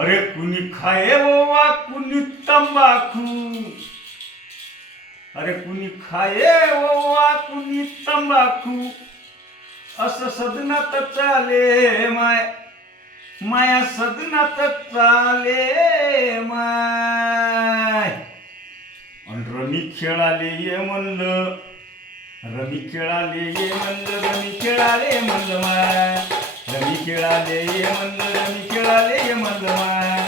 अरे कुणी खाये ओवा कुणी तंबाखू? अरे कुणी खाये ओवा कुणी तंबाखू? असं सदनात चाले माय माया सदनात चाले माय. अन रमी खेळाले ये म्हणलं रमी खेळाले ये म्हणलं रमी खेळाले म्हणलं माय. रमी खेळाले ये म्हणलं रमी खेळाले ये म्हणलं माय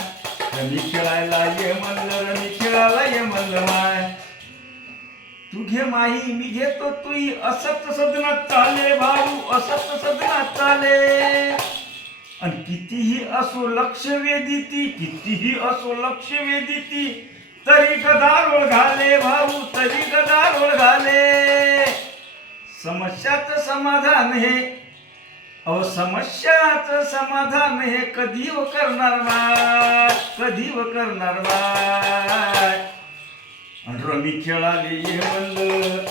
रमी खेळायला ये म्हणलं रमी खेळायला ये म्हणलं माय तू घे माही मी घेतो तुई असत सदनात चाले भाऊ असत सदनात चाले. आणि कितीही असो लक्ष वेदिती कितीही असो लक्ष वेदिती तरी गदारोळ घाले भाऊ तरी गदारोळ घाले. समस्याचं समाधान हे अहो समस्याचं समाधान हे कधी व करणार बाय कधी व करणार बाय रमी खेळाले ये म्हणलं.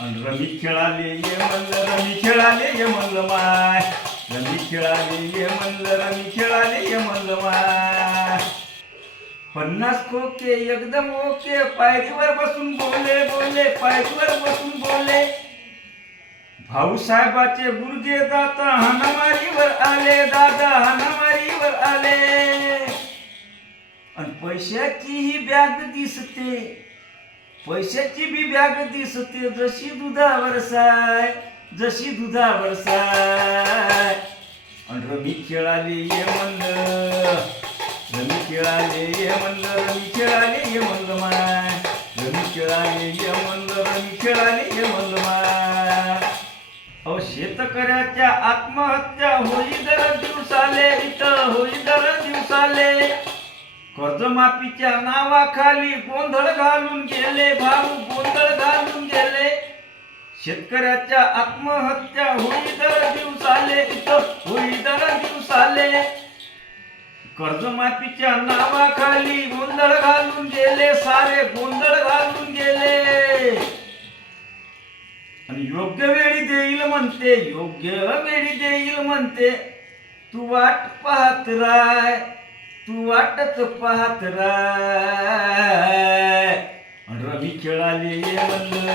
आणि रमी खेळाले ये म्हणलं. रमी खेळाले ये म्हणलं माय. रमी खेळाले ये म्हणलं. रमी खेळाले ये म्हणलं माय. पन्नास खोके एकदम ओके. पायरीवर बसून बोले बोले पायरीवर बसून बोले. भाऊसाहेबाचे गुरुजे दाता हाणामारीवर आले दादा हाणामारीवर आले. आणि पैशाची ही बॅग दिसते. पैशाची बी बॅग दिसते जशी दुधावर साय जशी दुधावर साय. आणि रमी खेळाले ये म्हणलं रमी खेळाले ये म्हणलं रमी खेळाले ये म्हणलं माय. रमी खेळाले ये म्हणलं रमी खेळाले शेतकऱ्याच्या आत्महत्या होई दर दिवसाले इथं होई दर दिवसाले. कर्जमाफीच्या नावाखाली गोंधळ घालून गेले भाऊ गोंधळ घालून गेले. शेतकऱ्याच्या आत्महत्या होई दर दिवसाले इथं होई दर दिवसाले. कर्जमाफीच्या नावाखाली गोंधळ घालून गेले सारे गोंधळ घालून गेले. आणि योग्य वेळ देईल म्हणते योग्य वेळी देईल म्हणते. तू वाट पाहत राय तू वाटच पाहत राय. रवी खेळाले ये म्हणलं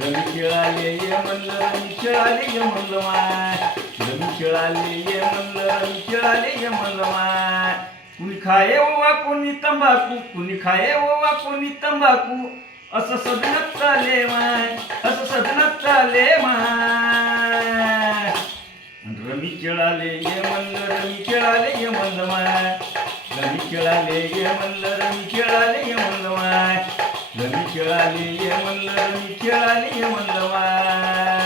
रवी खेळाले ये म्हणलं रवी खेळाले ये म्हणलं माय. रवी खेळाले ये म्हणलं रवी खेळाले ये म्हणलं माय. कुणी खाये ओवा कोणी तंबाखू कुणी खाये ओवा कोणी तंबाखू. असं सगळं चाले माय. खेळाले ये म्हणलं रमी खेळाले ये म्हणलं माय रमी खेळाले ये म्हणलं रमी खेळाले ये म्हणलं माय रमी खेळाले ये म्हणलं रमी खेळाले ये म्हणलं माय